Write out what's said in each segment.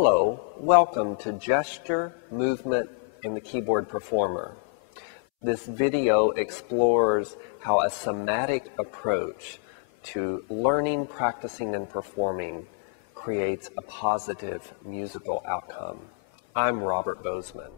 Hello, welcome to Gesture, Movement, and the Keyboard Performer. This video explores how a somatic approach to learning, practicing, and performing creates a positive musical outcome. I'm Robert Bozeman.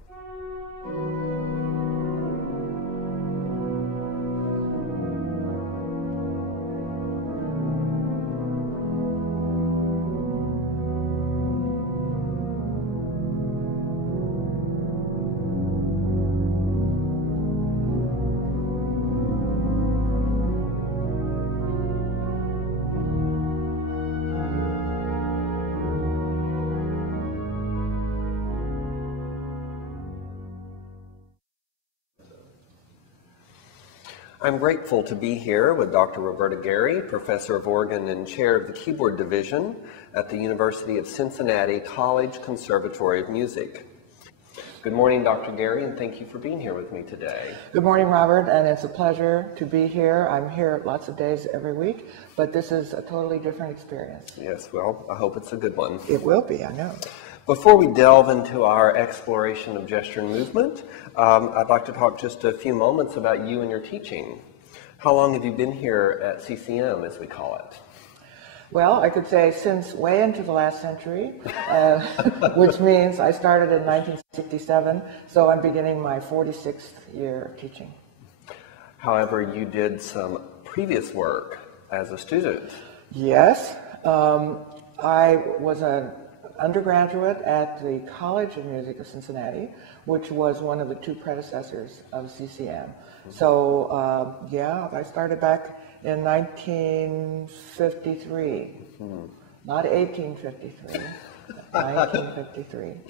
I'm grateful to be here with Dr. Roberta Gary, Professor of Organ and Chair of the Keyboard Division at the University of Cincinnati College Conservatory of Music. Good morning, Dr. Gary, and thank you for being here with me today. Good morning, Robert, and it's a pleasure to be here. I'm here lots of days every week, but this is a totally different experience. Yes, well, I hope it's a good one. It will be, I know. Before we delve into our exploration of gesture and movement, I'd like to talk just a few moments about you and your teaching. How long have you been here at CCM, as we call it? Well, I could say since way into the last century, which means I started in 1967, so I'm beginning my 46th year of teaching. However, you did some previous work as a student. Yes, I was an undergraduate at the College of Music of Cincinnati, which was one of the two predecessors of CCM. So, yeah, I started back in 1953, not 1853, 1953.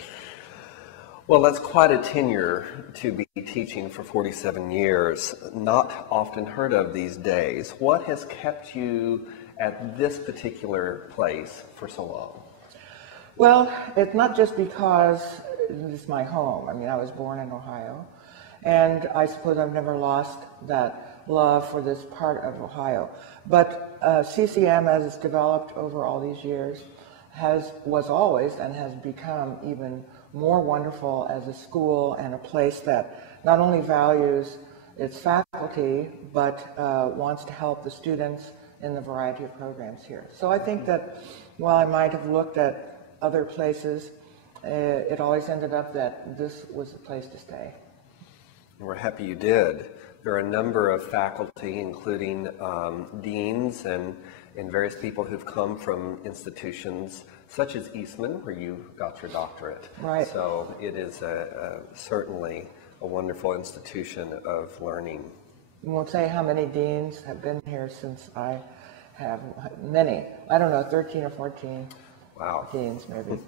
Well, that's quite a tenure to be teaching for 47 years. Not often heard of these days. What has kept you at this particular place for so long? Well, it's not just because it's my home. I mean, I was born in Ohio, and I suppose I've never lost that love for this part of Ohio. But CCM, as it's developed over all these years, was always and has become even more wonderful as a school and a place that not only values its faculty, but wants to help the students in the variety of programs here. So I think that while I might have looked at other places, it always ended up that this was the place to stay. We're happy you did. There are a number of faculty, including deans and various people who've come from institutions such as Eastman, where you got your doctorate. Right. So it is certainly a wonderful institution of learning. We won't say how many deans have been here since I have many. I don't know, 13 or 14. Wow. Deans, maybe.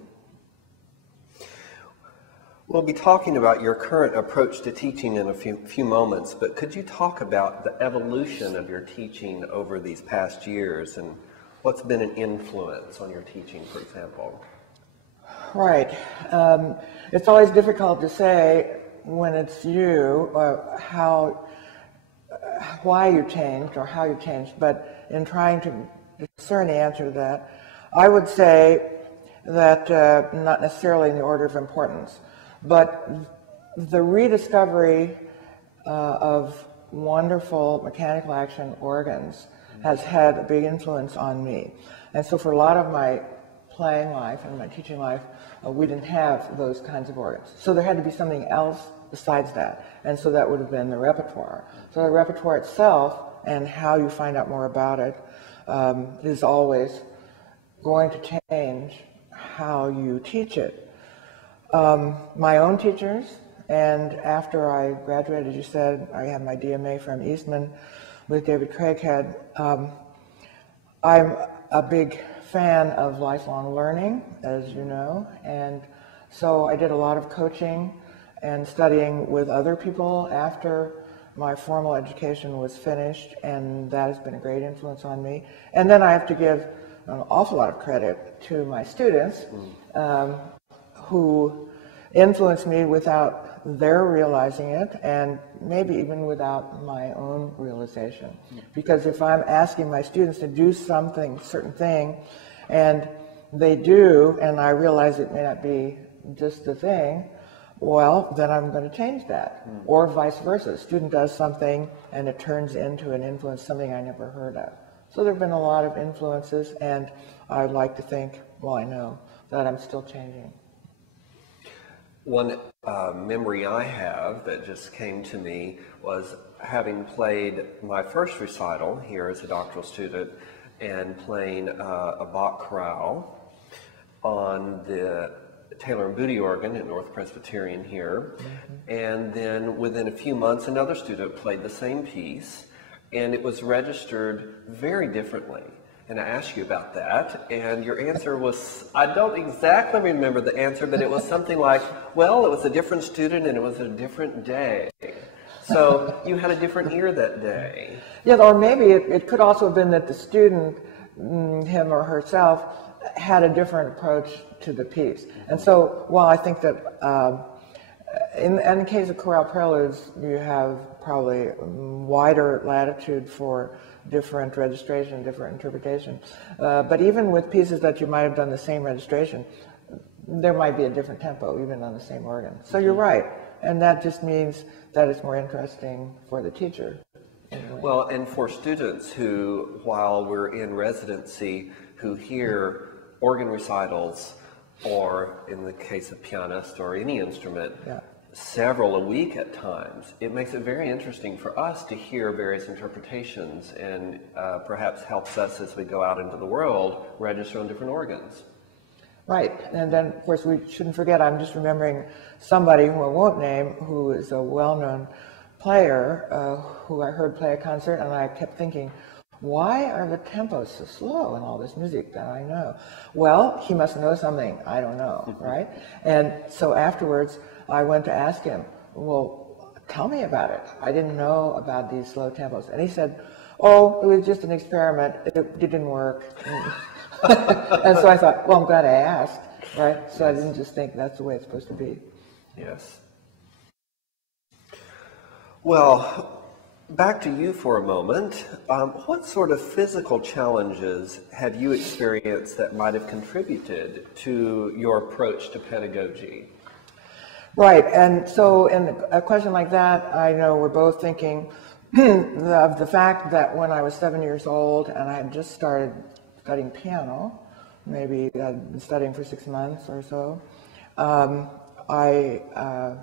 We'll be talking about your current approach to teaching in a few moments, but could you talk about the evolution of your teaching over these past years and what's been an influence on your teaching, for example? Right. It's always difficult to say when it's you why you changed or how you changed, but in trying to discern the answer to that, I would say that not necessarily in the order of importance, but the rediscovery of wonderful mechanical action organs has had a big influence on me. And so for a lot of my playing life and my teaching life, we didn't have those kinds of organs. So there had to be something else besides that. And so that would have been the repertoire. So the repertoire itself and how you find out more about it is always going to change how you teach it. My own teachers, and after I graduated, as you said, I had my DMA from Eastman with David Craighead. I'm a big fan of lifelong learning, as you know, and so I did a lot of coaching and studying with other people after my formal education was finished, and that has been a great influence on me. And then I have to give an awful lot of credit to my students who influenced me without their realizing it, and maybe even without my own realization. Because if I'm asking my students to do something, certain thing, and they do, and I realize it may not be just the thing, well, then I'm going to change that. Or vice versa. A student does something and it turns into an influence, something I never heard of. So there have been a lot of influences, and I'd like to think, well, I know that I'm still changing. One memory I have that just came to me was having played my first recital here as a doctoral student and playing a Bach chorale on the Taylor and Booty organ at North Presbyterian here. And then within a few months, another student played the same piece, and it was registered very differently. And I asked you about that, and your answer was, I don't exactly remember the answer, but it was something like, well, it was a different student and it was a different day. So you had a different ear that day. Yeah, or maybe it could also have been that the student, him or herself, had a different approach to the piece. And so, well, I think that in the case of chorale preludes, you have probably wider latitude for different registration, different interpretation. But even with pieces that you might have done the same registration, there might be a different tempo even on the same organ. So you're right, and that just means that it's more interesting for the teacher. Anyway. Well, and for students who, while we're in residency, who hear organ recitals, or in the case of pianist or any instrument, several a week at times, it makes it very interesting for us to hear various interpretations, and perhaps helps us as we go out into the world register on different organs. Right, and then of course we shouldn't forget, I'm just remembering somebody who I won't name, who is a well-known player who I heard play a concert, and I kept thinking, why are the tempos so slow in all this music that I know? Well, he must know something I don't know, right? And so afterwards, I went to ask him, well, tell me about it. I didn't know about these slow tempos. And he said, oh, it was just an experiment. It didn't work. And so I thought, well, I'm glad I asked, right? So I didn't just think that's the way it's supposed to be. Yes. Well, back to you for a moment. What sort of physical challenges have you experienced that might have contributed to your approach to pedagogy? Right, and so in a question like that, I know we're both thinking of the fact that when I was 7 years old and I had just started studying piano, maybe I'd been studying for 6 months or so, I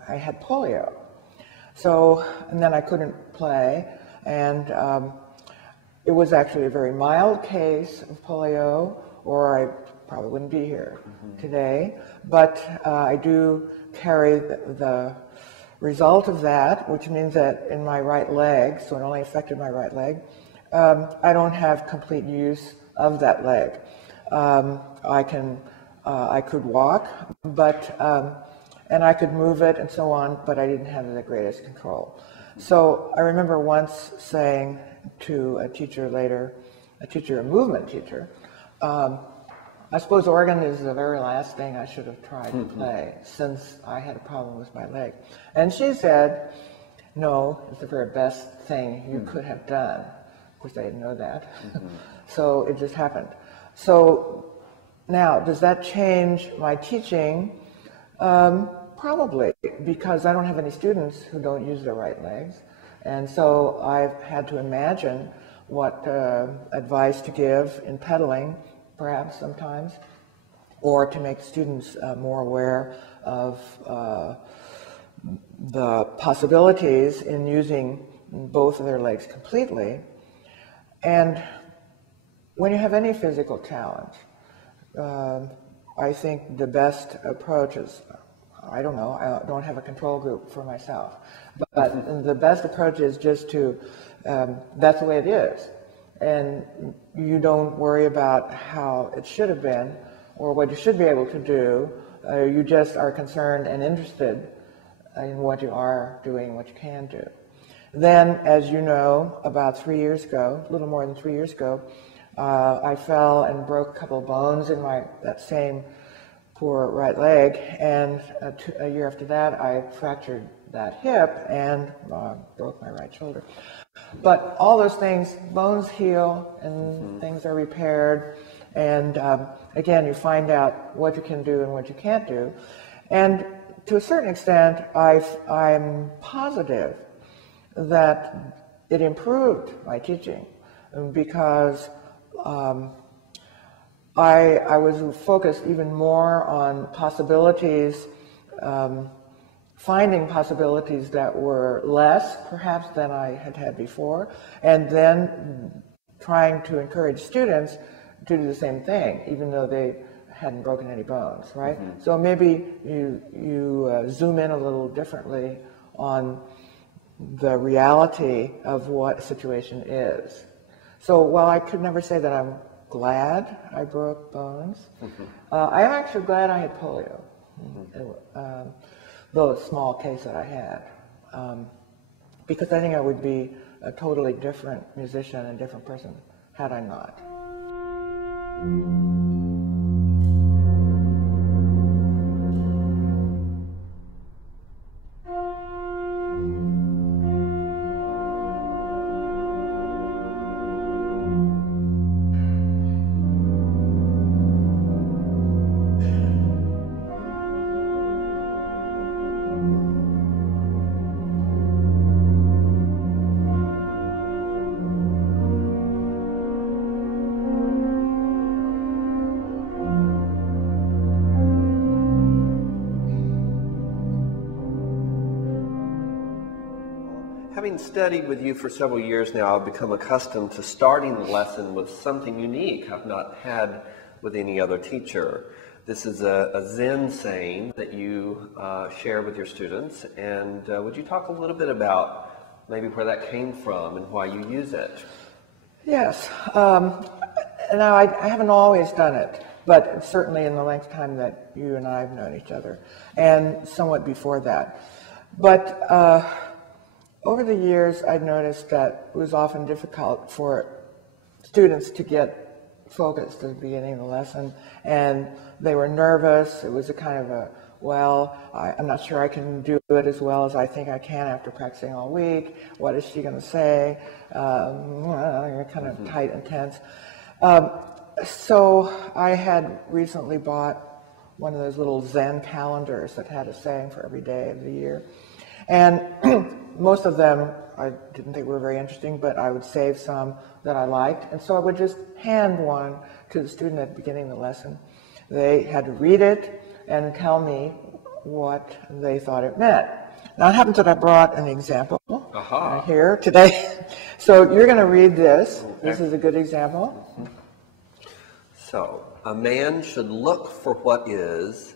had polio. So, and then I couldn't play, and it was actually a very mild case of polio, or I probably wouldn't be here today. But I do carry the result of that, which means that in my right leg, so it only affected my right leg, I don't have complete use of that leg. I could walk, but and I could move it and so on, but I didn't have the greatest control. So I remember once saying to a teacher later, a movement teacher, I suppose organ is the very last thing I should have tried to play since I had a problem with my leg. And she said, no, it's the very best thing you could have done. Of course, I didn't know that. So it just happened. So now, does that change my teaching? Probably, because I don't have any students who don't use their right legs. And so I've had to imagine what advice to give in pedaling, perhaps sometimes, or to make students more aware of the possibilities in using both of their legs completely. And when you have any physical challenge, I think the best approach is, I don't know, I don't have a control group for myself, but the best approach is just to, that's the way it is. And you don't worry about how it should have been or what you should be able to do. You just are concerned and interested in what you are doing, what you can do. Then, as you know, about 3 years ago, a little more than 3 years ago, I fell and broke a couple of bones in that same poor right leg, and a year after that I fractured that hip and broke my right shoulder. But all those things, bones heal and things are repaired. And again, you find out what you can do and what you can't do. And to a certain extent, I'm positive that it improved my teaching because I was focused even more on possibilities, finding possibilities that were less, perhaps, than I had had before, and then trying to encourage students to do the same thing, even though they hadn't broken any bones, right? So maybe you zoom in a little differently on the reality of what a situation is. So while I could never say that I'm glad I broke bones, I am actually glad I had polio, though a small case that I had, because I think I would be a totally different musician and different person had I not. Having studied with you for several years now, I've become accustomed to starting the lesson with something unique I've not had with any other teacher. This is a Zen saying that you share with your students, and would you talk a little bit about maybe where that came from and why you use it? Yes. Now, I haven't always done it, but certainly in the length of time that you and I have known each other, and somewhat before that. But over the years, I've noticed that it was often difficult for students to get focused at the beginning of the lesson, and they were nervous. It was a kind of a, well, I'm not sure I can do it as well as I think I can after practicing all week. What is she going to say? Kind of tight and tense. So I had recently bought one of those little Zen calendars that had a saying for every day of the year. And most of them I didn't think were very interesting, but I would save some that I liked. And so I would just hand one to the student at the beginning of the lesson. They had to read it and tell me what they thought it meant. Now it happens that I brought an example here today. So you're going to read this. This is a good example. So, a man should look for what is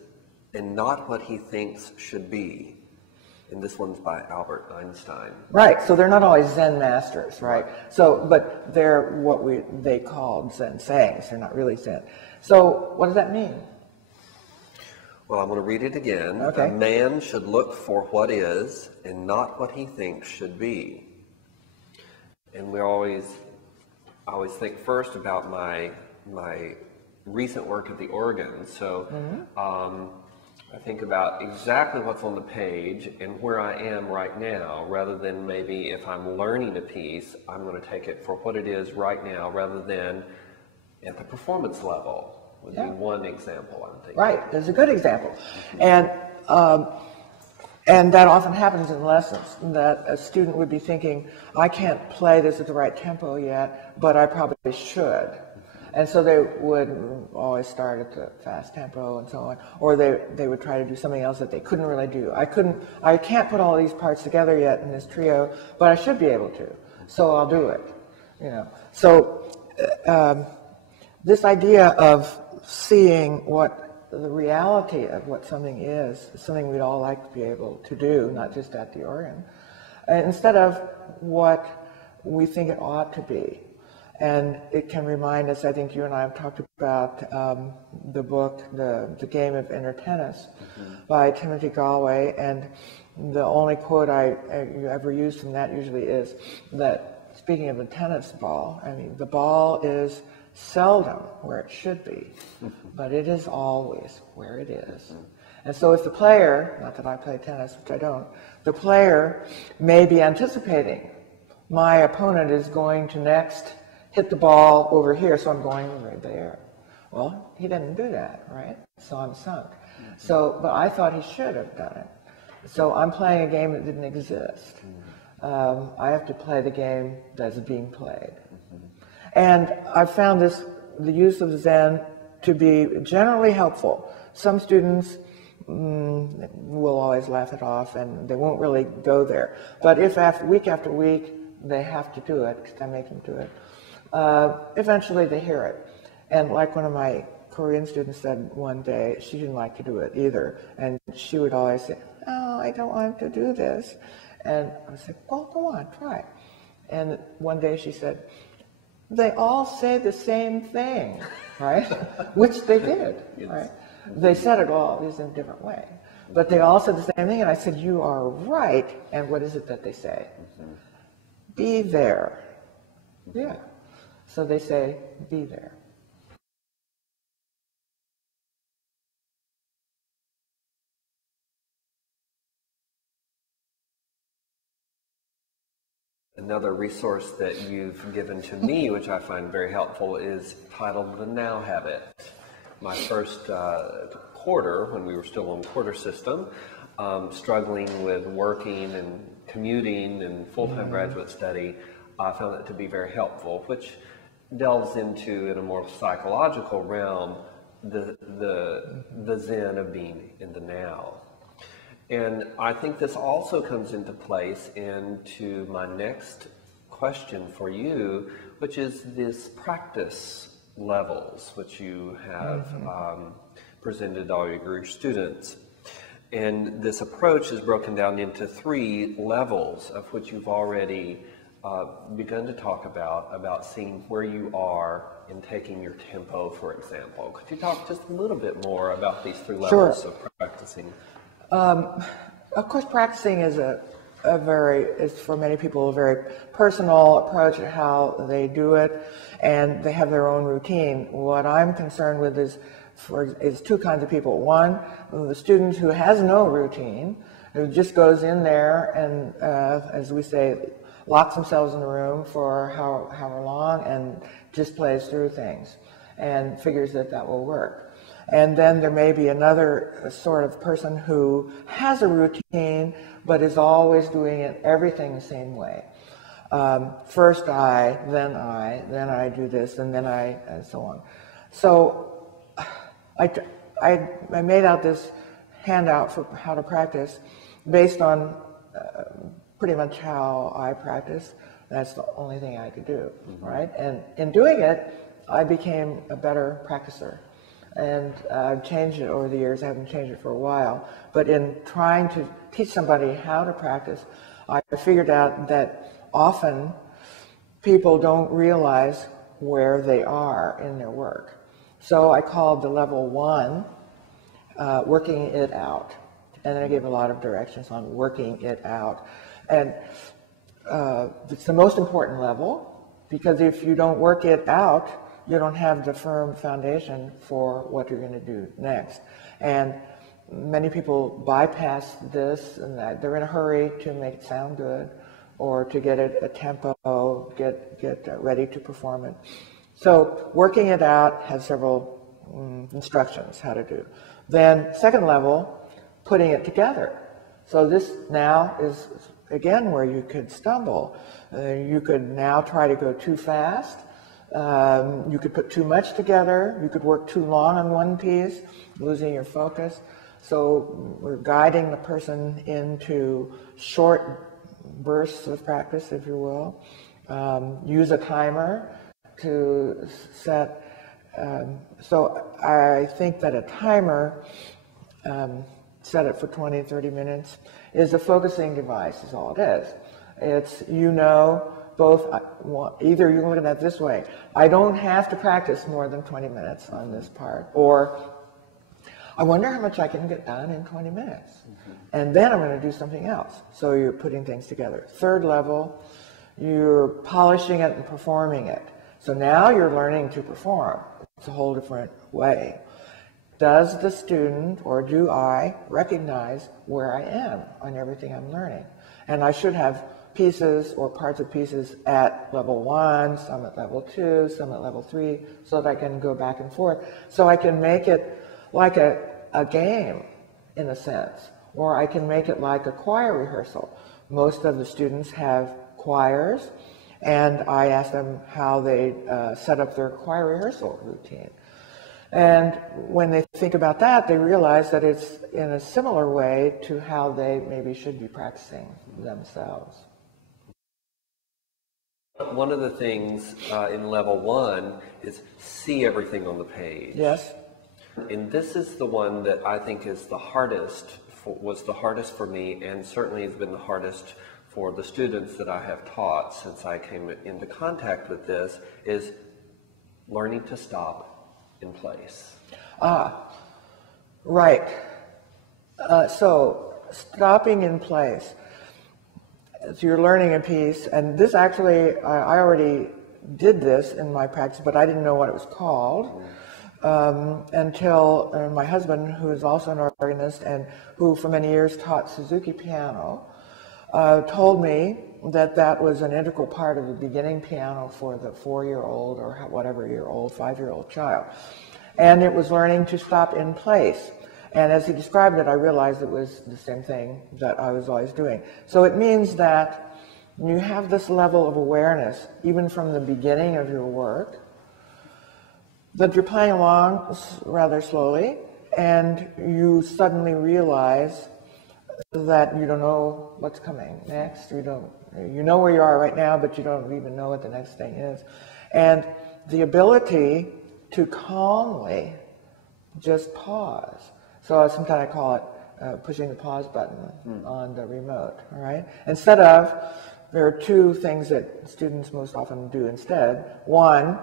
and not what he thinks should be. And this one's by Albert Einstein. Right, so they're not always Zen masters, right? So, but they're what they called Zen sayings. They're not really Zen. So what does that mean? Well, I'm going to read it again. Okay. A man should look for what is and not what he thinks should be. And I always think first about my recent work at the organ. So I think about exactly what's on the page and where I am right now, rather than maybe if I'm learning a piece, I'm going to take it for what it is right now, rather than at the performance level. Would be one example, I'm thinking. Right, there's a good example. And that often happens in lessons, that a student would be thinking, I can't play this at the right tempo yet, but I probably should. And so they would always start at the fast tempo and so on, or they would try to do something else that they couldn't really do. I can't put all these parts together yet in this trio, but I should be able to, so I'll do it. You know. So this idea of seeing what the reality of what something is something we'd all like to be able to do, not just at the organ, instead of what we think it ought to be. And it can remind us, I think you and I have talked about the book, The Game of Inner Tennis by Timothy Galway, and the only quote I ever use from that usually is that, speaking of a tennis ball, I mean, the ball is seldom where it should be, but it is always where it is. And so if the player, not that I play tennis, which I don't, the player may be anticipating my opponent is going to next hit the ball over here, so I'm going over there. Well, he didn't do that, right? So I'm sunk. So, but I thought he should have done it. So I'm playing a game that didn't exist. I have to play the game that's being played. And I found the use of Zen to be generally helpful. Some students will always laugh it off and they won't really go there. But if week after week they have to do it, because I make them do it, eventually they hear it. And like one of my Korean students said one day, she didn't like to do it either. And she would always say, "Oh, I don't want to do this." And I said, "Well, go on, try." And one day she said, "They all say the same thing," right? Which they did, yes. Right? They said it all, just in a different way. But they all said the same thing, and I said, "You are right." And what is it that they say? Be there. Yeah. So they say, be there. Another resource that you've given to me, which I find very helpful, is titled The Now Habit. My first quarter, when we were still on quarter system, struggling with working and commuting and full-time graduate study, I found it to be very helpful, which delves into, in a more psychological realm, the Zen of being in the now. And I think this also comes into place into my next question for you, which is this practice levels, which you have presented all your students. And this approach is broken down into 3 levels, of which you've already begun to talk about seeing where you are in taking your tempo, for example. Could you talk just a little bit more about these 3 levels of practicing? Of course, practicing is is for many people a very personal approach to how they do it, and they have their own routine. What I'm concerned with is 2 kinds of people. One, the student who has no routine, who just goes in there and, as we say, locks themselves in the room for however long and just plays through things and figures that will work. And then there may be another sort of person who has a routine but is always doing everything the same way. First then I do this, and then and so on. So I made out this handout for how to practice based on pretty much how I practice. That's the only thing I could do, right? And in doing it, I became a better practicer. And I've changed it over the years. I haven't changed it for a while. But in trying to teach somebody how to practice, I figured out that often people don't realize where they are in their work. So I called the level 1 working it out. And I gave a lot of directions on working it out. And it's the most important level, because if you don't work it out, you don't have the firm foundation for what you're going to do next. And many people bypass this, and they're in a hurry to make it sound good or to get it a tempo, get ready to perform it. So working it out has several instructions how to do. Then second level, putting it together. So this now is, again, where you could stumble. You could now try to go too fast. You could put too much together. You could work too long on one piece, losing your focus. So we're guiding the person into short bursts of practice, if you will. Use a timer to set. So I think that a timer, set it for 20, 30 minutes, is a focusing device, is all it is. It's, both, either you look at that this way, I don't have to practice more than 20 minutes on this part, or I wonder how much I can get done in 20 minutes, and then I'm going to do something else. So you're putting things together. Third level, you're polishing it and performing it. So now you're learning to perform. It's a whole different way. Does the student, or do I, recognize where I am on everything I'm learning? And I should have pieces or parts of pieces at level 1, some at level 2, some at level 3, so that I can go back and forth. So I can make it like a game, in a sense, or I can make it like a choir rehearsal. Most of the students have choirs, and I ask them how they set up their choir rehearsal routine. And when they think about that, they realize that it's in a similar way to how they maybe should be practicing themselves. One of the things in level 1 is see everything on the page. Yes. And this is the one that I think is the hardest, was the hardest for me, and certainly has been the hardest for the students that I have taught since I came into contact with this, is learning to stop in place. Right. So stopping in place. So you're learning a piece, and this actually, I already did this in my practice, but I didn't know what it was called until my husband, who is also an organist and who for many years taught Suzuki piano, told me that that was an integral part of the beginning piano for the 4-year-old or whatever year old, 5-year-old child. And it was learning to stop in place. And as he described it, I realized it was the same thing that I was always doing. So it means that you have this level of awareness, even from the beginning of your work, that you're playing along rather slowly, and you suddenly realize that you don't know what's coming next. You know where you are right now, but you don't even know what the next thing is. And the ability to calmly just pause. So sometimes I call it pushing the pause button on the remote, all right? Instead of, there are two things that students most often do instead. One,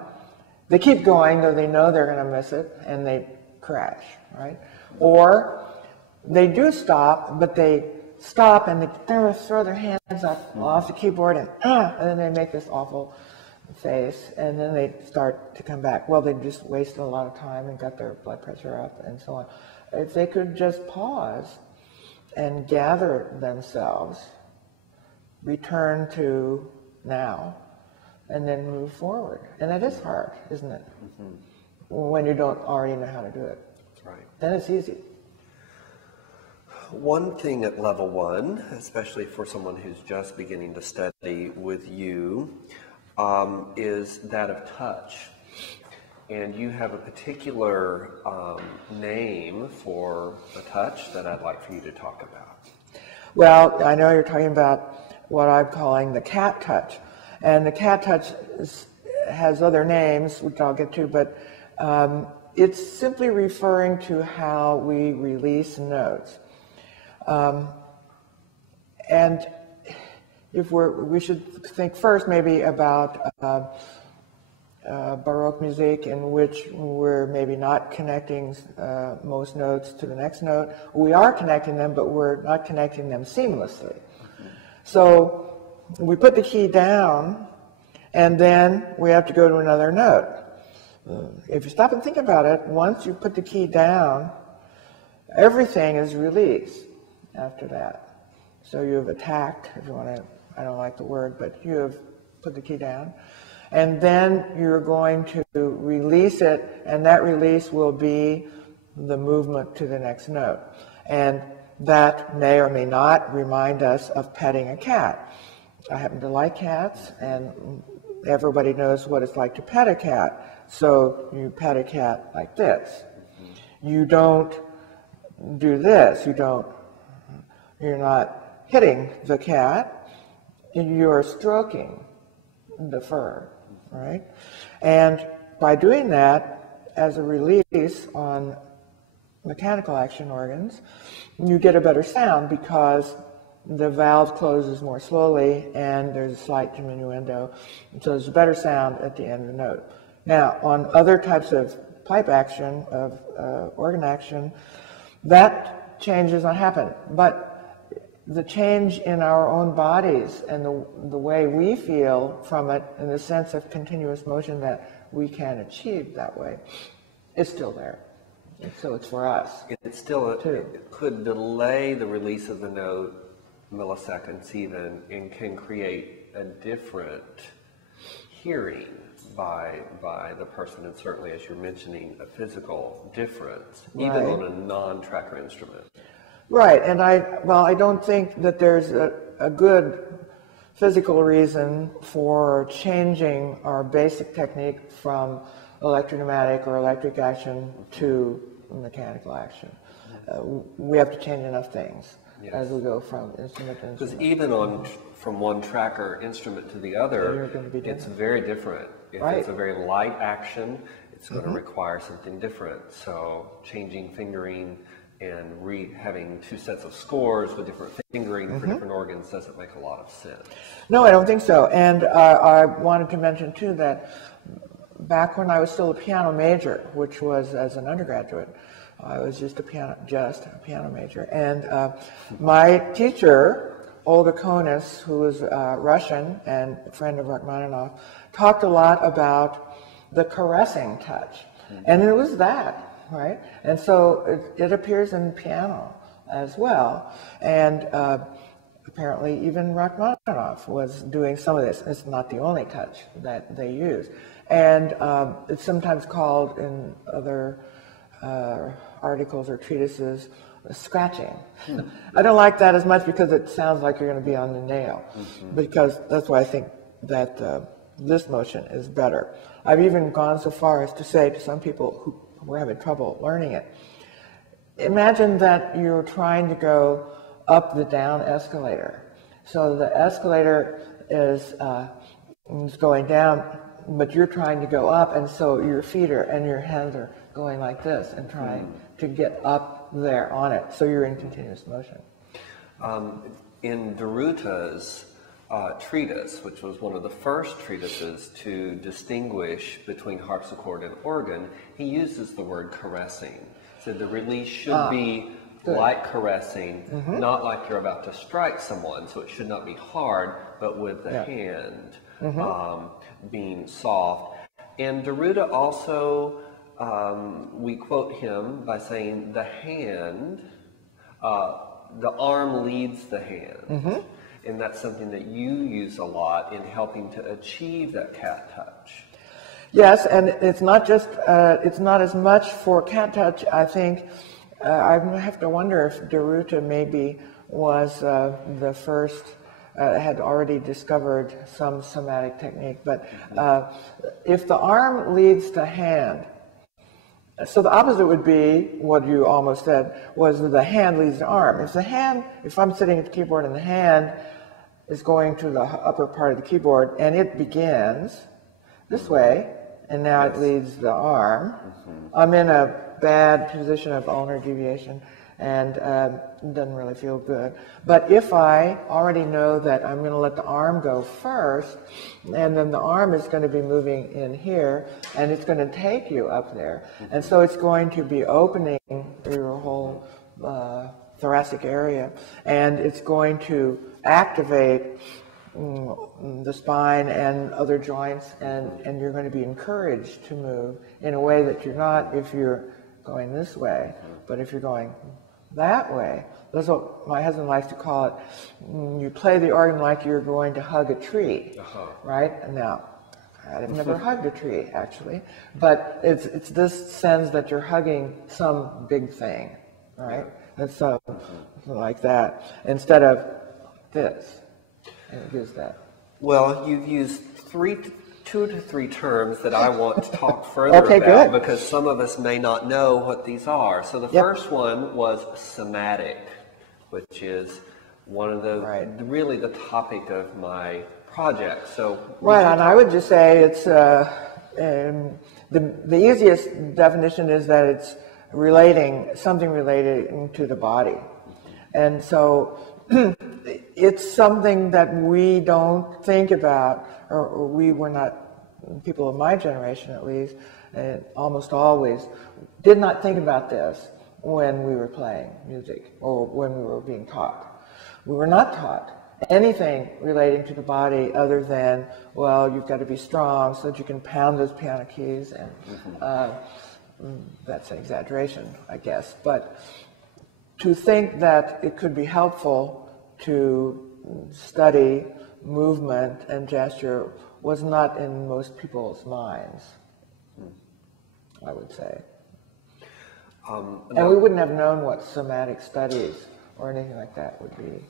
they keep going, though they know they're going to miss it, and they crash, right? Or they do stop, but they stop and they throw their hands up off the keyboard and then they make this awful face, and then they start to come back. Well, they just wasted a lot of time and got their blood pressure up and so on. If they could just pause and gather themselves, return to now, and then move forward. And that is hard, isn't it? Mm-hmm. When you don't already know how to do it. That's right. Then it's easy. One thing at level 1, especially for someone who's just beginning to study with you, is that of touch. And you have a particular name for the touch that I'd like for you to talk about. Well, I know you're talking about what I'm calling the cat touch. And the cat touch has other names, which I'll get to, but it's simply referring to how we release notes. And if we should think first maybe about Baroque music, in which we're maybe not connecting most notes to the next note. We are connecting them, but we're not connecting them seamlessly. So we put the key down, and then we have to go to another note. If you stop and think about it, once you put the key down, everything is released after that. So you have attacked, if you want to, I don't like the word, but you have put the key down. And then you're going to release it, and that release will be the movement to the next note. And that may or may not remind us of petting a cat. I happen to like cats, and everybody knows what it's like to pet a cat. So you pet a cat like this. You don't do this. You're not hitting the cat. You're stroking the fur, right? And by doing that, as a release on mechanical action organs, you get a better sound because the valve closes more slowly and there's a slight diminuendo. So there's a better sound at the end of the note. Now, on other types of pipe action, of organ action, that change does not happen. But the change in our own bodies and the way we feel from it, and the sense of continuous motion that we can achieve that way, is still there. And so it's for us. It's still, it could delay the release of the note milliseconds even, and can create a different hearing by the person, and certainly, as you're mentioning, a physical difference, even on a non-tracker instrument. Right, and I don't think that there's a good physical reason for changing our basic technique from electropneumatic or electric action to mechanical action. We have to change enough things as we go from instrument to instrument. Because even from one tracker instrument to the other, it's very different. If it's a very light action, it's going to require something different. So changing fingering and having two sets of scores with different fingering for different organs doesn't make a lot of sense. No, I don't think so. And I wanted to mention too that back when I was still a piano major, which was as an undergraduate, I was just a piano major. And my teacher, Olga Konis, who was Russian and a friend of Rachmaninoff, talked a lot about the caressing touch. And it was that. Right, and so it appears in piano as well, and apparently even Rachmaninoff was doing some of this. It's not the only touch that they use, and it's sometimes called in other articles or treatises scratching. I don't like that as much because it sounds like you're going to be on the nail, because that's why I think that this motion is better. I've even gone so far as to say to some people who we're having trouble learning it. Imagine that you're trying to go up the down escalator. So the escalator is going down, but you're trying to go up, and so your feet and your hands are going like this and trying to get up there on it. So you're in continuous motion. In Deruta's treatise, which was one of the first treatises to distinguish between harpsichord and organ, he uses the word caressing. So the release should be like caressing, not like you're about to strike someone, so it should not be hard, but with the hand being soft. And Deruta also, we quote him by saying the hand, the arm leads the hand. And that's something that you use a lot in helping to achieve that cat touch. Yes, and it's not just, it's not as much for cat touch. I think, I have to wonder if Deruta maybe was the first, had already discovered some somatic technique. But if the arm leads the hand, so the opposite would be what you almost said, was the hand leads the arm. If I'm sitting at the keyboard and the hand is going to the upper part of the keyboard and it begins this way, and now it leads the arm, I'm in a bad position of ulnar deviation and it doesn't really feel good. But if I already know that I'm going to let the arm go first, and then the arm is going to be moving in here, and it's going to take you up there. And so it's going to be opening your whole thoracic area, and it's going to activate the spine and other joints, and you're going to be encouraged to move in a way that you're not if you're going this way, but if you're going that way. That's what my husband likes to call it. You play the organ like you're going to hug a tree, right? Now, I've never hugged a tree, actually, but it's this sense that you're hugging some big thing, right? It's something like that, instead of this. And it gives that. Well, you've used two to three terms that I want to talk further about, because some of us may not know what these are. So the first one was somatic, which is one of the really the topic of my project. So and I would just say it's the easiest definition is that it's something relating to the body, and so it's something that we don't think about, or we were not, people of my generation at least, almost always, did not think about this when we were playing music or when we were being taught. We were not taught anything relating to the body other than, well, you've got to be strong so that you can pound those piano keys, and that's an exaggeration, I guess. But to think that it could be helpful to study movement and gesture was not in most people's minds, I would say. And we wouldn't have known what somatic studies or anything like that would be.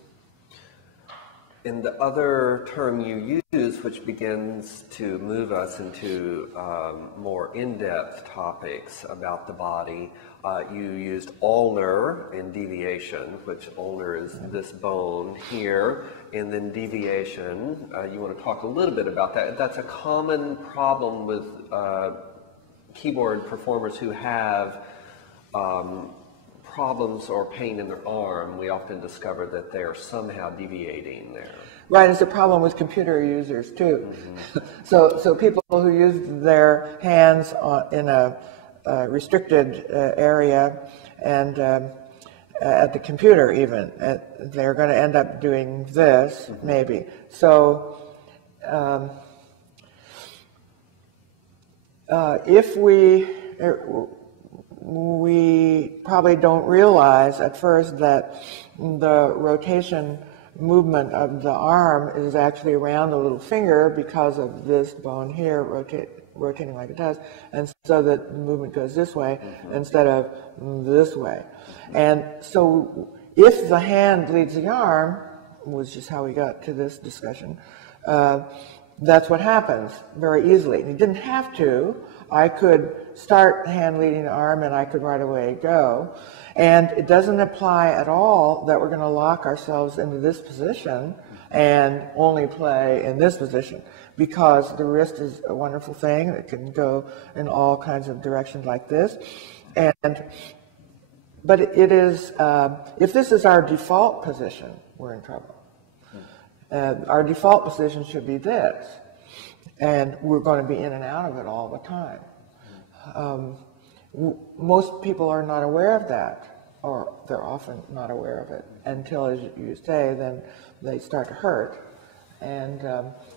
And the other term you use, which begins to move us into more in-depth topics about the body, you used ulnar and deviation, which ulnar is this bone here, and then deviation. You want to talk a little bit about that. That's a common problem with keyboard performers who have problems or pain in their arm. We often discover that they are somehow deviating there. Right, it's a problem with computer users too. So people who use their hands in a restricted area and at the computer even, they're going to end up doing this maybe. So if we probably don't realize at first that the rotation movement of the arm is actually around the little finger because of this bone here rotating like it does, and so that the movement goes this way instead of this way. And so if the hand leads the arm, which is how we got to this discussion, that's what happens very easily. And you didn't have to. I could start hand leading the arm and I could right away go. And it doesn't apply at all that we're going to lock ourselves into this position and only play in this position, because the wrist is a wonderful thing. It can go in all kinds of directions like this. But it is, if this is our default position, we're in trouble. Our default position should be this, and we're going to be in and out of it all the time. Most people are not aware of that, or they're often not aware of it until, as you say, then they start to hurt, and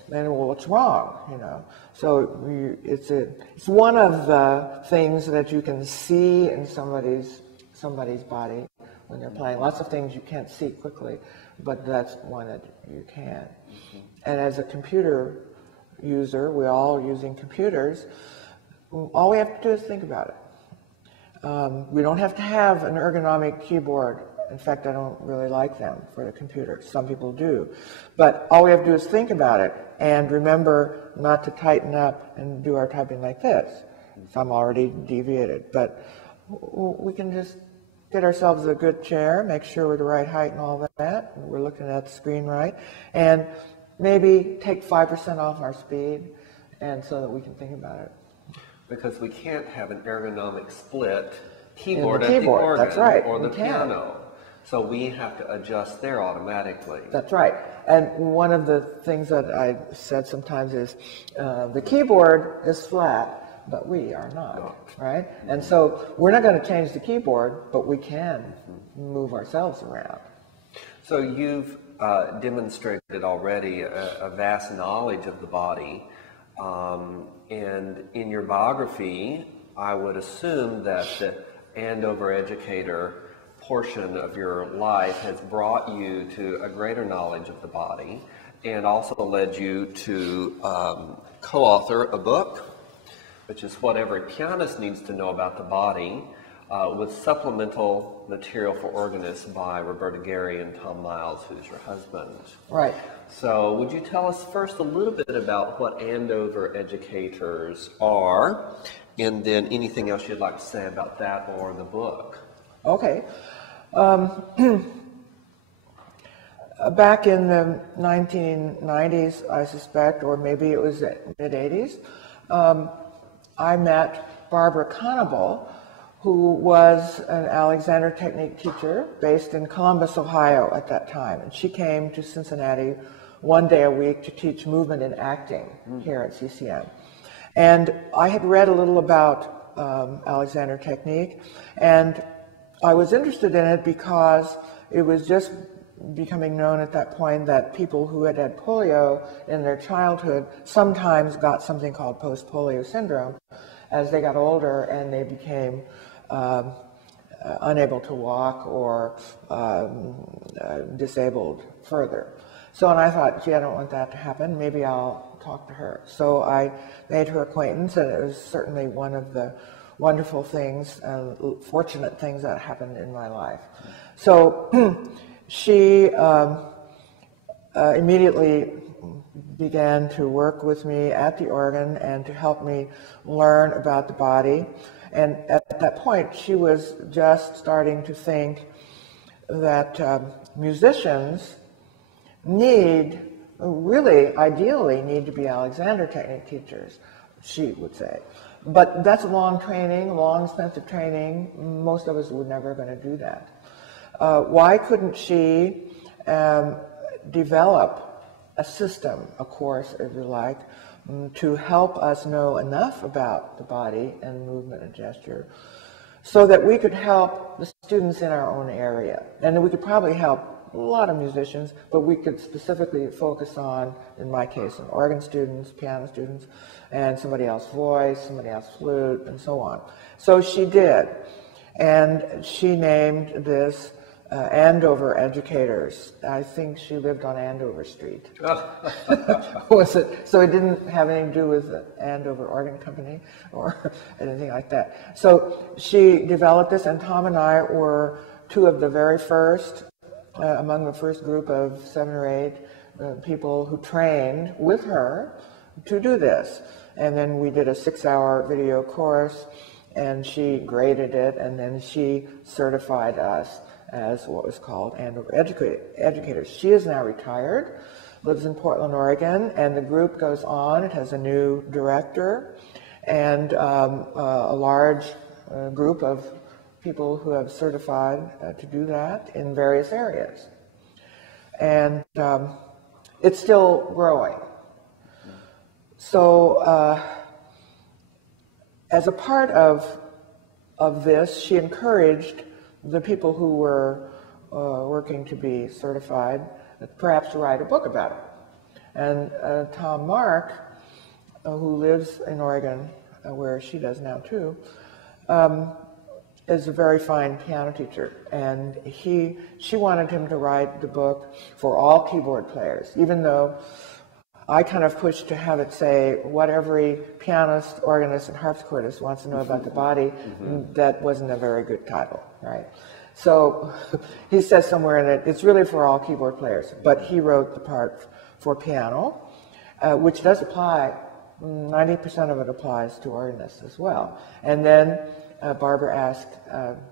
then, well, what's wrong, you know? So it's one of the things that you can see in somebody's body when they're playing. Lots of things you can't see quickly, but that's one that you can. And as a computer user, we're all using computers, all we have to do is think about it. We don't have to have an ergonomic keyboard. In fact, I don't really like them for the computer. Some people do. But all we have to do is think about it and remember not to tighten up and do our typing like this. So I'm already deviated. But we can just get ourselves a good chair, make sure we're the right height and all that. We're looking at the screen right. And maybe take 5% off our speed, and so that we can think about it. Because we can't have an ergonomic split keyboard at the organ that's right. or the piano. So we have to adjust there automatically. That's right. And one of the things that I said sometimes is the keyboard is flat, but we are not, right? And so we're not going to change the keyboard, but we can move ourselves around. So you've demonstrated already a vast knowledge of the body. And in your biography, I would assume that the Andover educator portion of your life has brought you to a greater knowledge of the body, and also led you to co-author a book, which is What Every Pianist Needs to Know About the Body, with supplemental material for organists by Roberta Gary and Tom Miles, who's your husband. Right. So would you tell us first a little bit about what Andover educators are, and then anything else you'd like to say about that or the book? Okay. Back in the 1990s, I suspect, or maybe it was mid-80s, I met Barbara Conable, who was an Alexander Technique teacher based in Columbus, Ohio at that time. And she came to Cincinnati one day a week to teach movement and acting here at CCM. And I had read a little about Alexander Technique, and I was interested in it because it was just becoming known at that point that people who had had polio in their childhood sometimes got something called post-polio syndrome as they got older and they became unable to walk or disabled further. So, and I thought, gee, I don't want that to happen. Maybe I'll talk to her. So I made her acquaintance, and it was certainly one of the wonderful things, fortunate things that happened in my life. So she immediately began to work with me at the organ and to help me learn about the body. And at that point, she was just starting to think that musicians really, ideally, need to be Alexander technique teachers, she would say. But that's a long training, long, expensive training. Most of us were never going to do that. Why couldn't she develop a system, a course, if you like, to help us know enough about the body and movement and gesture so that we could help the students in our own area? And we could probably help a lot of musicians, but we could specifically focus on, in my case, on organ students, piano students, and somebody else voice, somebody else flute, and so on. So she did, and she named this Andover Educators. I think she lived on Andover Street. Was it? So it didn't have anything to do with the Andover Organ Company or anything like that. So she developed this, and Tom and I were two of the very first, among the first group of 7 or 8 people who trained with her to do this. And then we did a 6-hour video course, and she graded it, and then she certified us as what was called Andover Educators. She is now retired, lives in Portland, Oregon, and the group goes on. It has a new director and a large group of people who have certified to do that in various areas. And it's still growing. So as a part of this, she encouraged the people who were working to be certified perhaps to write a book about it. And Tom Mark, who lives in Oregon, where she does now too, is a very fine piano teacher, and she wanted him to write the book for all keyboard players, even though I kind of pushed to have it say what every pianist, organist, and harpsichordist wants to know about the body. That wasn't a very good title, right? So he says somewhere in it, it's really for all keyboard players, but he wrote the part for piano, which does apply, 90% of it applies to organists as well. And then Barbara asked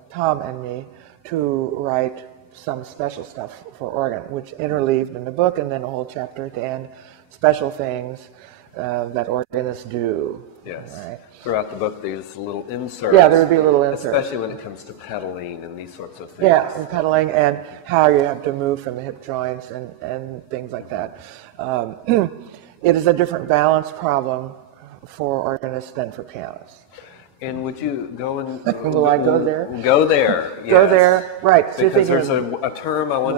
Tom and me to write some special stuff for organ, which interleaved in the book, and then a whole chapter at the end, special things that organists do. Yes. Right? Throughout the book, there's little inserts. Yeah, there would be little inserts. Especially when it comes to pedaling and these sorts of things. Yeah, and pedaling and how you have to move from the hip joints and things like that. It is a different balance problem for organists than for pianists. And would you go and... Will I go there? Go there, yes. Go there, right. So because there's a term I want...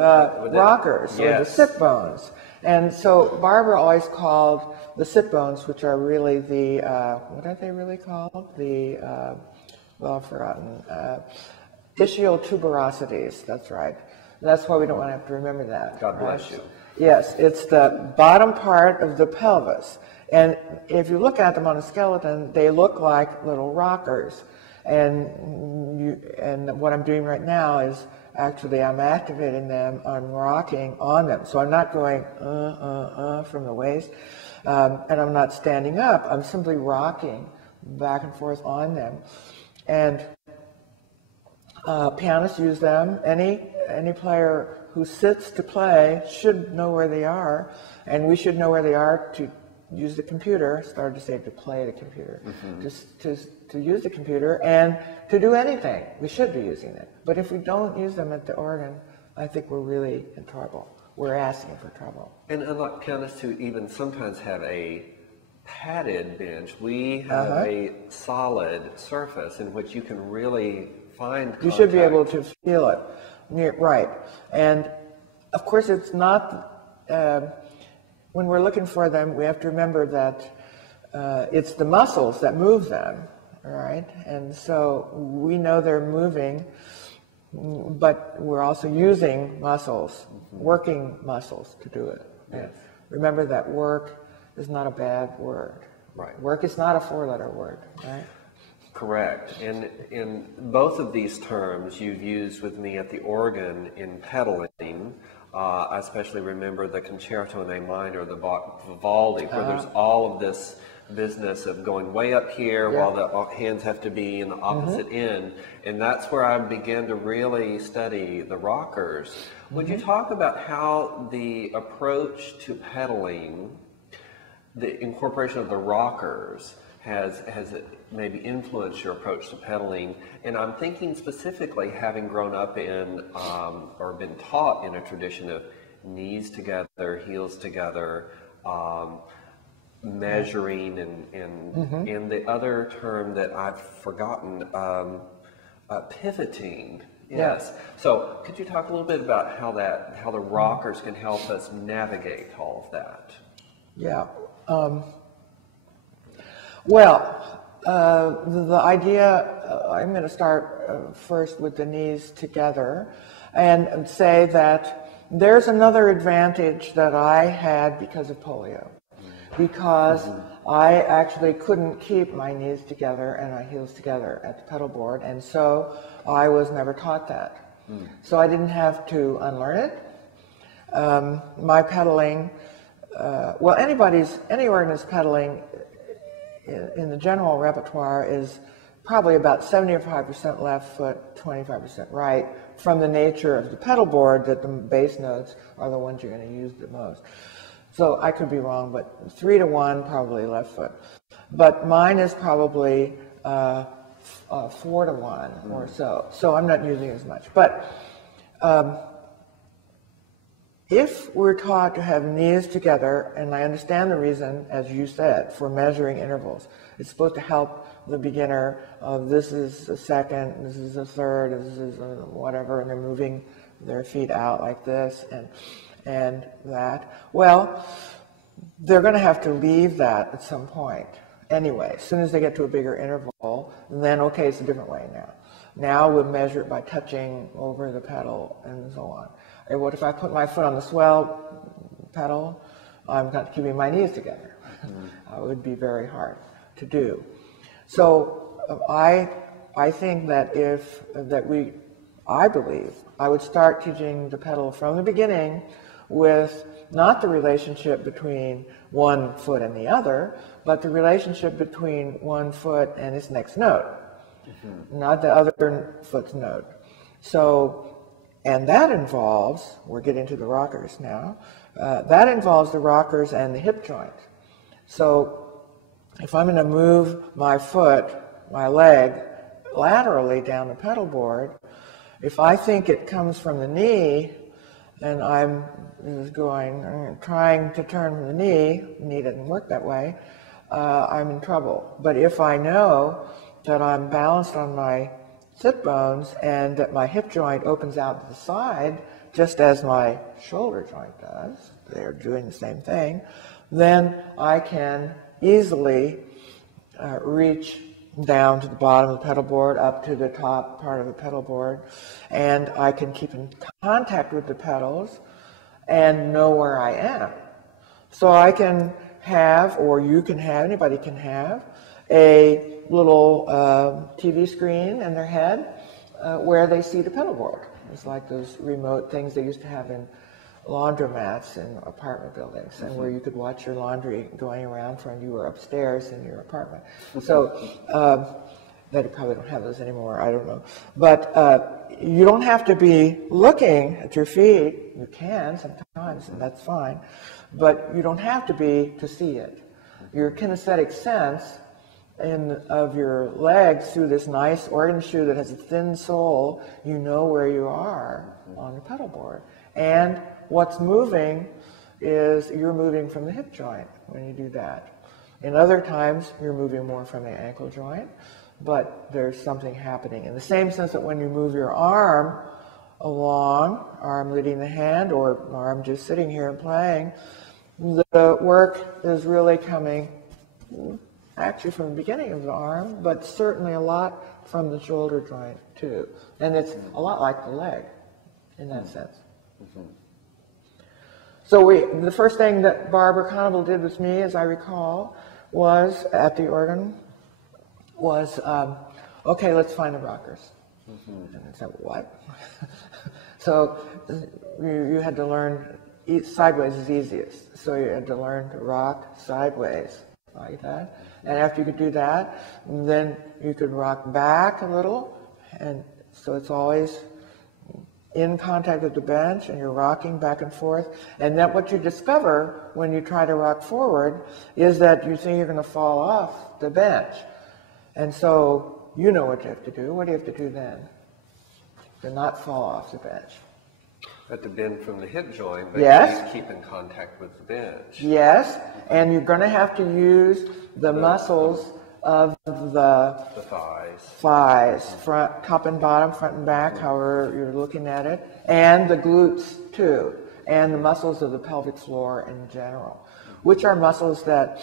rockers, yes. or the sit bones. And so Barbara always called the sit bones, which are really the, what are they really called? The, well, I've forgotten. Ischial tuberosities, that's right. That's why we don't want to have to remember that. God bless you. Yes, it's the bottom part of the pelvis. And if you look at them on a skeleton, they look like little rockers. And what I'm doing right now is actually I'm activating them, I'm rocking on them. So I'm not going from the waist, and I'm not standing up. I'm simply rocking back and forth on them. And pianists use them. Any player who sits to play should know where they are, and we should know where they are to use the computer, started to say to play the computer, to use the computer and to do anything. We should be using it. But if we don't use them at the organ, I think we're really in trouble. We're asking for trouble. And unlike pianists who even sometimes have a padded bench, we have a solid surface in which you can really find contact. You should be able to feel it. Right. And of course it's not... when we're looking for them, we have to remember that it's the muscles that move them, right? And so we know they're moving but we're also using muscles, working muscles to do it. Yes. Remember that work is not a bad word. Right. Work is not a four-letter word, right? Correct. And in both of these terms you've used with me at the organ in pedaling. I especially remember the concerto in A minor, the Vivaldi, where there's all of this business of going way up here while the hands have to be in the opposite end. And that's where I began to really study the rockers. Would you talk about how the approach to pedaling, the incorporation of the rockers, has it maybe influenced your approach to pedaling? And I'm thinking specifically having grown up in or been taught in a tradition of knees together, heels together, measuring, and the other term that I've forgotten, pivoting. Yes. So could you talk a little bit about how the rockers can help us navigate all of that? Yeah. Well, the idea, I'm going to start first with the knees together and say that there's another advantage that I had because of polio. Because I actually couldn't keep my knees together and my heels together at the pedal board, and so I was never taught that. So I didn't have to unlearn it. My pedaling, well, any organist pedaling in the general repertoire is probably about 75% left foot, 25% right, from the nature of the pedal board that the bass notes are the ones you're going to use the most. So I could be wrong, but 3 to 1 probably left foot. But mine is probably 4 to 1 or so. So I'm not using as much. But if we're taught to have knees together, and I understand the reason, as you said, for measuring intervals, it's supposed to help the beginner of this is a second, this is a third, this is a whatever, and they're moving their feet out like this and that. Well, they're going to have to leave that at some point. Anyway, as soon as they get to a bigger interval, then okay, it's a different way now. Now we'll measure it by touching over the pedal and so on. And what if I put my foot on the swell pedal? I'm not keeping my knees together. It would be very hard to do. So I think that I believe I would start teaching the pedal from the beginning with not the relationship between one foot and the other, but the relationship between one foot and its next note, not the other foot's note. So, and that involves, we're getting to the rockers now, that involves the rockers and the hip joint. So if I'm going to move my foot, my leg, laterally down the pedal board, if I think it comes from the knee, and I'm trying to turn from the knee doesn't work that way, I'm in trouble. But if I know that I'm balanced on my sit bones and that my hip joint opens out to the side, just as my shoulder joint does, they're doing the same thing, then I can easily reach down to the bottom of the pedal board, up to the top part of the pedal board, and I can keep in contact with the pedals and know where I am. So I can have, or you can have, anybody can have, a little TV screen in their head where they see the pedal board. It's like those remote things they used to have in laundromats in apartment buildings, and where you could watch your laundry going around from you were upstairs in your apartment. So they probably don't have those anymore, I don't know. But you don't have to be looking at your feet. You can sometimes, and that's fine, but you don't have to be to see it. Your kinesthetic sense of your legs through this nice organ shoe that has a thin sole, you know where you are on the pedal board. And what's moving is you're moving from the hip joint when you do that. In other times, you're moving more from the ankle joint, but there's something happening. In the same sense that when you move your arm along, arm leading the hand, or arm just sitting here and playing, the work is really coming actually from the beginning of the arm, but certainly a lot from the shoulder joint too. And it's a lot like the leg in that sense. So the first thing that Barbara Conable did with me, as I recall, was at the organ, was, okay, let's find the rockers. And I said, what? So you had to learn, sideways is easiest. So you had to learn to rock sideways like that. And after you could do that, then you could rock back a little. And so it's always in contact with the bench, and you're rocking back and forth. And then what you discover when you try to rock forward is that you think you're going to fall off the bench. And so you know what you have to do. What do you have to do then? To not fall off the bench. But to bend from the hip joint, but yes. keep in contact with the bench. Yes, and you're going to have to use the muscles of the thighs, front, top and bottom, front and back, however you're looking at it, and the glutes too, and the muscles of the pelvic floor in general, which are muscles that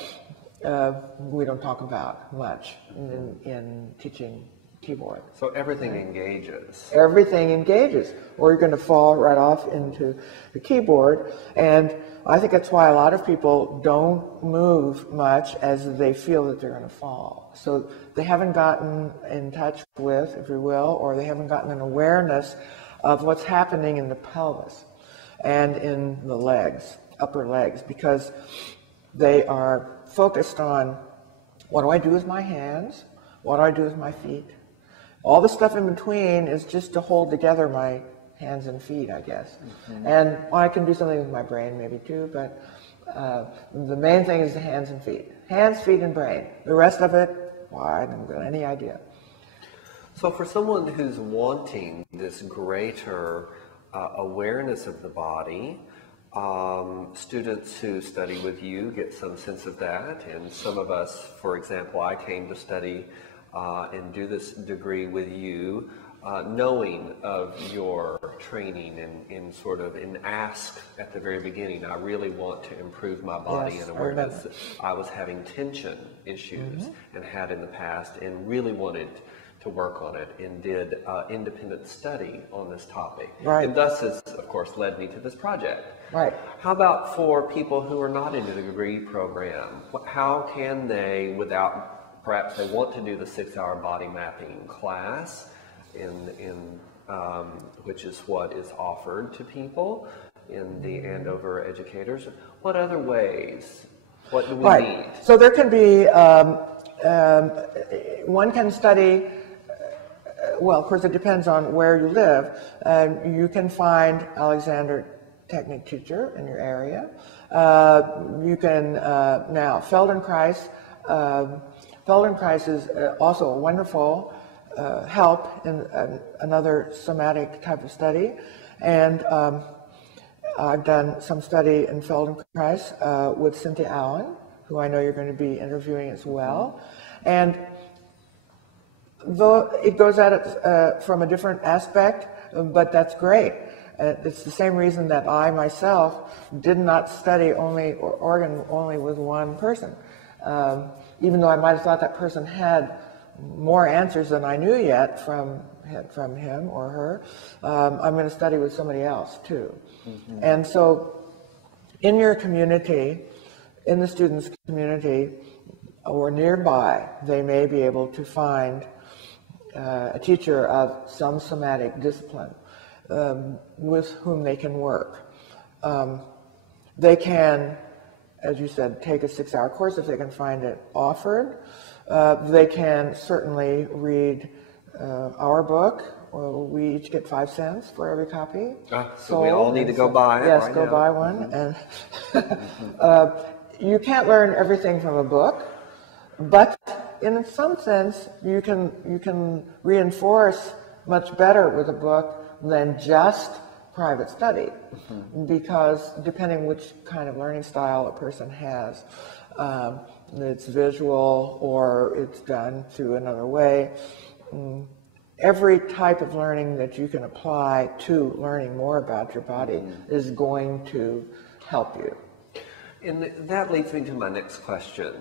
we don't talk about much in teaching keyboard. So everything engages. Everything engages, or you're going to fall right off into the keyboard. And I think that's why a lot of people don't move much as they feel that they're going to fall. So they haven't gotten in touch with, if you will, or they haven't gotten an awareness of what's happening in the pelvis and in the legs, upper legs, because they are focused on, what do I do with my hands? What do I do with my feet? All the stuff in between is just to hold together my hands and feet, I guess. And I can do something with my brain maybe too, but the main thing is the hands and feet. Hands, feet, and brain. The rest of it, well, I haven't got any idea. So for someone who's wanting this greater awareness of the body, students who study with you get some sense of that, and some of us, for example, I came to study and do this degree with you, knowing of your training and sort of in ask at the very beginning, I really want to improve my body and awareness. I was having tension issues and had in the past, and really wanted to work on it, and did independent study on this topic. Right. And thus has, of course, led me to this project. Right. How about for people who are not in the degree program? How can they, without, perhaps they want to do the 6-hour body mapping class, which is what is offered to people in the Andover educators. What other ways? What do we need? So there can be, one can study, well, of course it depends on where you live. You can find Alexander Technic teacher in your area. You can, now, Feldenkrais is also a wonderful help in another somatic type of study. And I've done some study in Feldenkrais with Cynthia Allen, who I know you're going to be interviewing as well. And though it goes at it from a different aspect, but that's great. It's the same reason that I myself did not study organ only with one person. Even though I might have thought that person had more answers than I knew yet from him or her, I'm going to study with somebody else too. And so in your community, in the students' community, or nearby, they may be able to find a teacher of some somatic discipline with whom they can work. They can, as you said, take a 6-hour course if they can find it offered. They can certainly read our book. We each get 5 cents for every copy. So we all need to go buy it. Yes, right go now. buy one. And you can't learn everything from a book, but in some sense, you can reinforce much better with a book than just private study, because depending which kind of learning style a person has, it's visual or it's done through another way. Every type of learning that you can apply to learning more about your body is going to help you. And that leads me to my next question.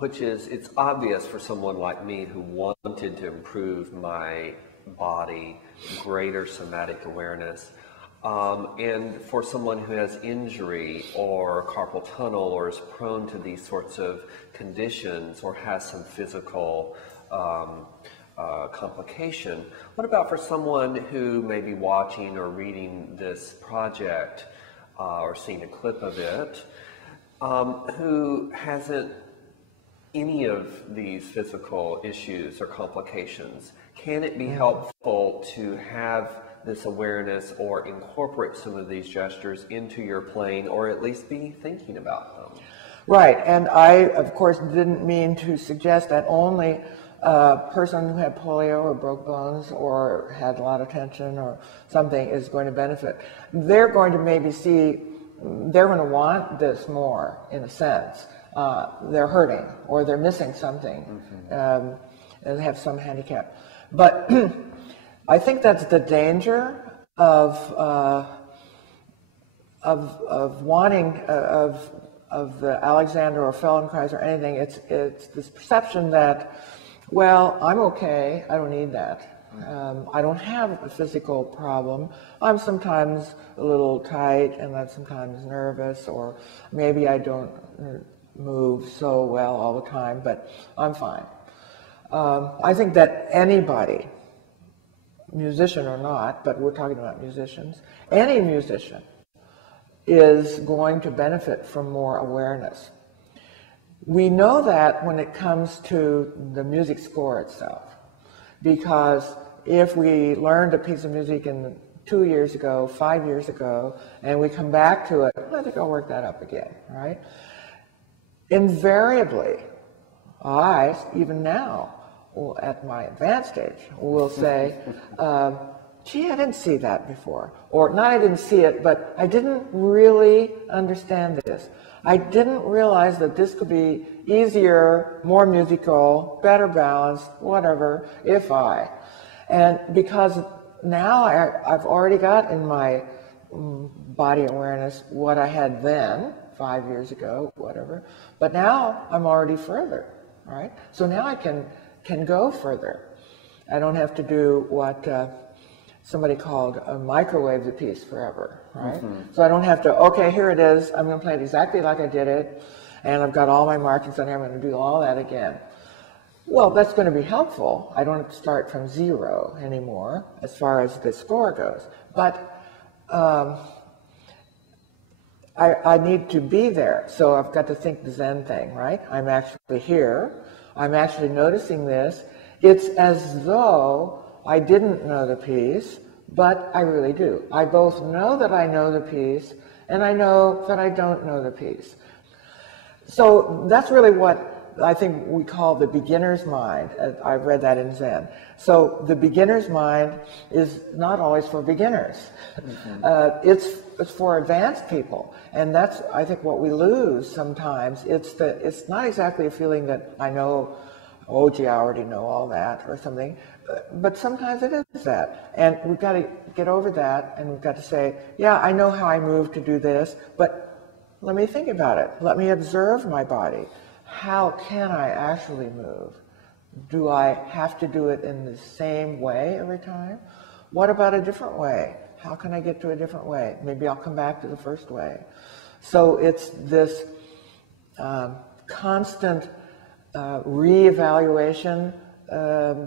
which is, it's obvious for someone like me who wanted to improve my body, greater somatic awareness. And for someone who has injury or carpal tunnel or is prone to these sorts of conditions or has some physical complication. What about for someone who may be watching or reading this project or seeing a clip of it, who hasn't any of these physical issues or complications? Can it be helpful to have this awareness or incorporate some of these gestures into your playing, or at least be thinking about them? Right, and I, of course, didn't mean to suggest that only a person who had polio or broke bones or had a lot of tension or something is going to benefit. They're going to maybe see, they're going to want this more, in a sense. They're hurting or they're missing something, and they have some handicap. But I think that's the danger of wanting of the Alexander or Feldenkrais or anything. It's this perception that, well, I'm okay, I don't need that. I don't have a physical problem. I'm sometimes a little tight and I'm sometimes nervous, or maybe I don't move so well all the time, but I'm fine. I think that anybody, musician or not, but we're talking about musicians, any musician is going to benefit from more awareness. We know that when it comes to the music score itself, because if we learned a piece of music 2 years ago, 5 years ago, and we come back to it, I think I'll work that up again, right? Invariably, I, even now, at my advanced stage, will say, gee, I didn't see that before. Or, not I didn't see it, but I didn't really understand this. I didn't realize that this could be easier, more musical, better balanced, whatever, if I. And because now I've already got in my body awareness what I had then, 5 years ago, whatever, but now I'm already further, right? So now I can go further. I don't have to do what somebody called a microwave the piece forever, right? So I don't have to, okay, here it is, I'm going to play it exactly like I did it, and I've got all my markings on here, I'm going to do all that again. Well, that's going to be helpful. I don't have to start from zero anymore as far as the score goes. But I need to be there, so I've got to think the Zen thing, right? I'm actually here. I'm actually noticing this. It's as though I didn't know the piece, but I really do. I both know that I know the piece, and I know that I don't know the piece. So that's really what I think we call the beginner's mind. I've read that in Zen. So the beginner's mind is not always for beginners. It's for advanced people, and that's, I think, what we lose sometimes. It's not exactly a feeling that I know, oh gee, I already know all that or something, but sometimes it is that, and we've got to get over that, and we've got to say, yeah, I know how I move to do this, but let me think about it. Let me observe my body. How can I actually move? Do I have to do it in the same way every time? What about a different way? How can I get to a different way? Maybe I'll come back to the first way. So it's this constant reevaluation.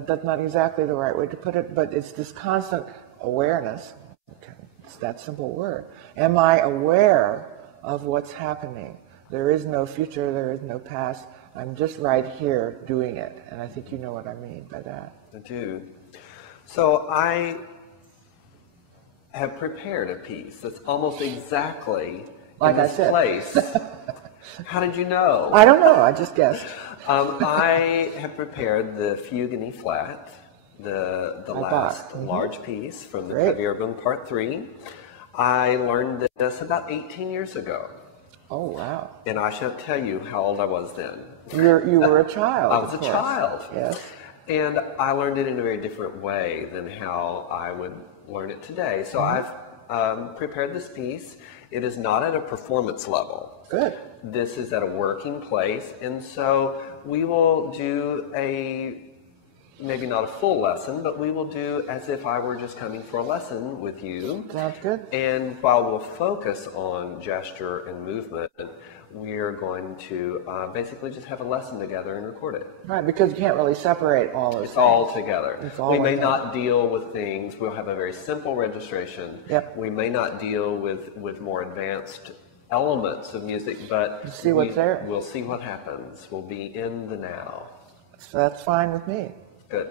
That's not exactly the right way to put it, but it's this constant awareness. Okay, it's that simple word. Am I aware of what's happening? There is no future, there is no past. I'm just right here doing it. And I think you know what I mean by that. I do. So I have prepared a piece that's almost exactly like in this place. How did you know? I don't know, I just guessed. I have prepared the Fugue in E flat, the last large piece from the Heavy Urban Part 3. I learned this about 18 years ago. Oh, wow. And I shan't tell you how old I was then. You were a child. I was a child. Yes. And I learned it in a very different way than how I would learn it today. So I've prepared this piece, It is not at a performance level. Good. This is at a working place, and so we will do maybe not a full lesson, but we will do as if I were just coming for a lesson with you. Sounds good. And while we'll focus on gesture and movement, we're going to basically just have a lesson together and record it. Right, because you can't really separate all those It's things. all together. It's all we may like not deal with things, we'll have a very simple registration. Yep. We may not deal with more advanced elements of music, but See what's there. We'll see what happens. We'll be in the now. So that's fine with me. Good.